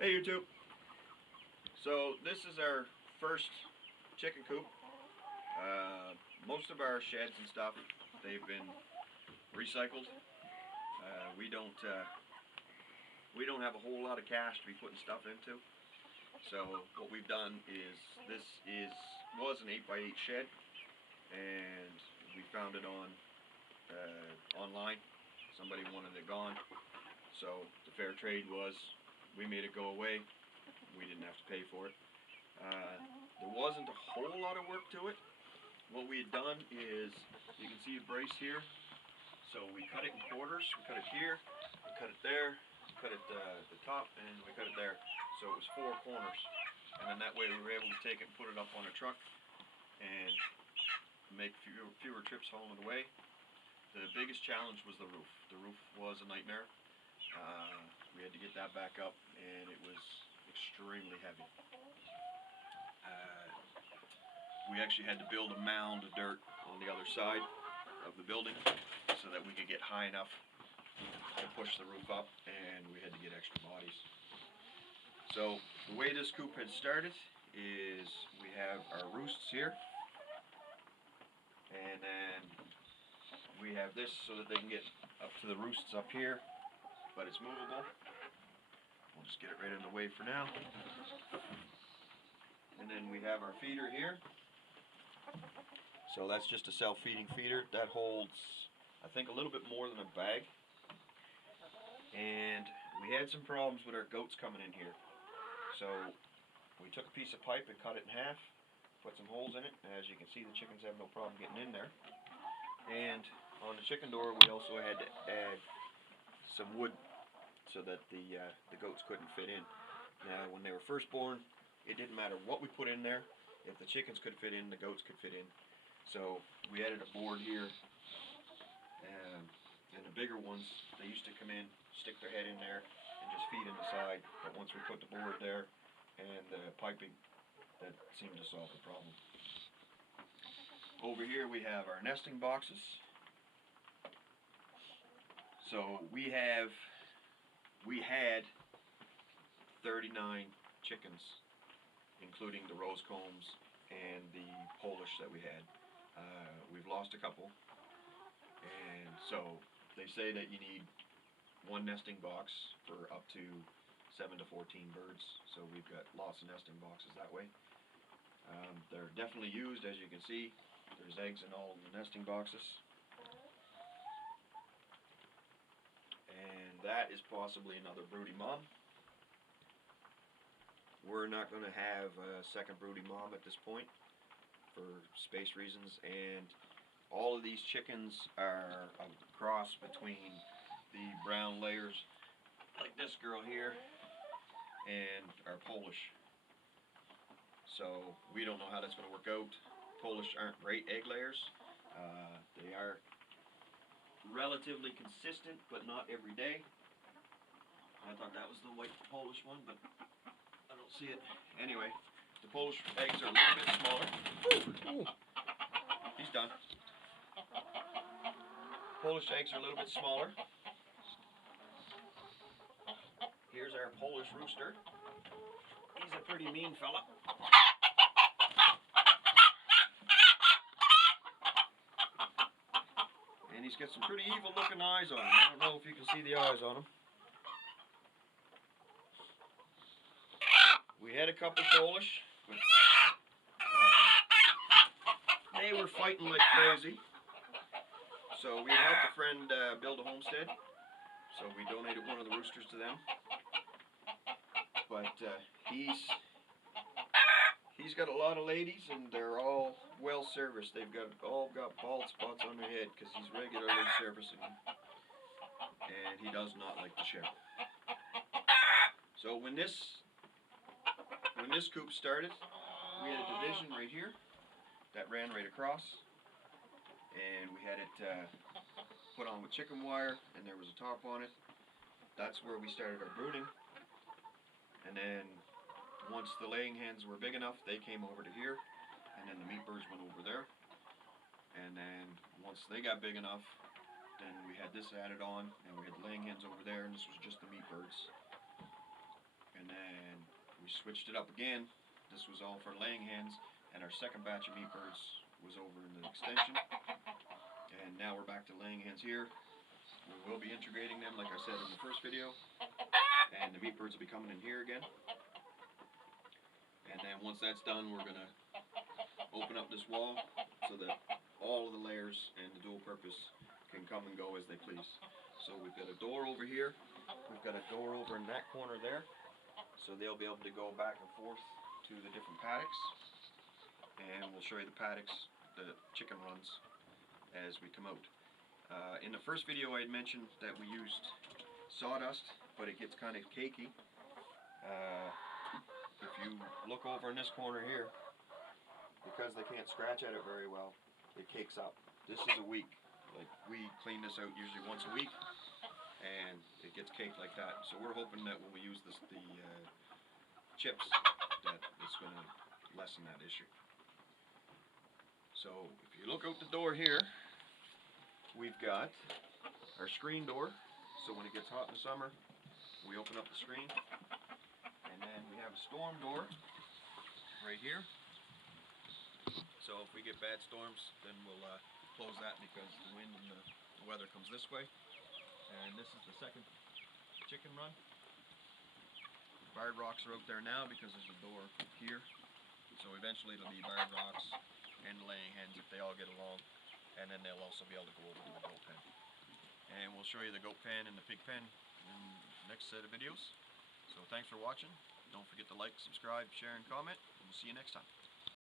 Hey YouTube. So this is our first chicken coop. Most of our sheds and stuff, they've been recycled. We don't have a whole lot of cash to be putting stuff into. So what we've done is was an 8x8 shed, and we found it on online. Somebody wanted it gone, so the fair trade was we made it go away. We didn't have to pay for it. There wasn't a whole lot of work to it. What we had done is, you can see a brace here. So we cut it in quarters. We cut it here, we cut it there, we cut it the top, and we cut it there. So it was 4 corners. And then that way we were able to take it and put it up on a truck and make fewer trips hauling it away. The biggest challenge was the roof. The roof was a nightmare. We had to get that back up, and it was extremely heavy. We actually had to build a mound of dirt on the other side of the building so that we could get high enough to push the roof up, and we had to get extra bodies. So the way this coop had started is we have our roosts here, and then we have this so that they can get up to the roosts up here, but it's movable. We'll just get it right in the way for now. And then we have our feeder here. So that's just a self-feeding feeder. That holds, I think, a little bit more than a bag. And we had some problems with our goats coming in here. So we took a piece of pipe and cut it in half, put some holes in it. And as you can see, the chickens have no problem getting in there. And on the chicken door, we also had to add some wood so that the goats couldn't fit in. Now, when they were first born, it didn't matter what we put in there. If the chickens could fit in, the goats could fit in. So we added a board here, and the bigger ones, they used to come in, stick their head in there, and just feed in the side. But once we put the board there and the piping, that seemed to solve the problem. Over here we have our nesting boxes. So we had 39 chickens, including the rose combs and the Polish that we had. We've lost a couple, and so they say that you need 1 nesting box for up to 7 to 14 birds, so we've got lots of nesting boxes that way. They're definitely used, as you can see. There's eggs in all of the nesting boxes. And that is possibly another broody mom. We're not going to have a second broody mom at this point for space reasons, and all of these chickens are a cross between the brown layers, like this girl here, and our Polish. So we don't know how that's going to work out. Polish aren't great egg layers. They are relatively consistent, but not every day. I thought that was the white Polish one, but I don't see it. Anyway, the Polish eggs are a little bit smaller. He's done. Polish eggs are a little bit smaller. Here's our Polish rooster. He's a pretty mean fella. And he's got some pretty evil looking eyes on him. I don't know if you can see the eyes on him. We had a couple Polish, but they were fighting like crazy. So we helped a friend build a homestead. So we donated one of the roosters to them. But he's got a lot of ladies, and they're all well serviced. They've all got bald spots on their head because he's regularly servicing them. And he does not like to share. So when this coop started, we had a division right here that ran right across, and we had it put on with chicken wire, and there was a top on it. That's where we started our brooding. And then once the laying hens were big enough, they came over to here, and then the meat birds went over there. And then once they got big enough, then we had this added on, and we had the laying hens over there, and this was just the meat birds. And then switched it up again. This was all for laying hens, and our second batch of meat birds was over in the extension. And now we're back to laying hens here. We will be integrating them, like I said in the first video. And the meat birds will be coming in here again. And then once that's done, we're going to open up this wall so that all of the layers and the dual purpose can come and go as they please. So we've got a door over here, we've got a door over in that corner there, so they'll be able to go back and forth to the different paddocks. And we'll show you the paddocks, the chicken runs, as we come out. In the first video I had mentioned that we used sawdust, but it gets kind of cakey. If you look over in this corner here, because they can't scratch at it very well, it cakes up. This is a week. Like, we clean this out usually once a week, and it gets caked like that. So we're hoping that when we use the chips, that it's going to lessen that issue. So if you look out the door here, we've got our screen door. So when it gets hot in the summer, we open up the screen. And then we have a storm door right here. So if we get bad storms, then we'll close that because the wind and the weather comes this way. And this is the second chicken run. The barred rocks are out there now because there's a door here. So eventually it'll be barred rocks and laying hens if they all get along. And then they'll also be able to go over to the goat pen. And we'll show you the goat pen and the pig pen in the next set of videos. So thanks for watching. Don't forget to like, subscribe, share, and comment. And we'll see you next time.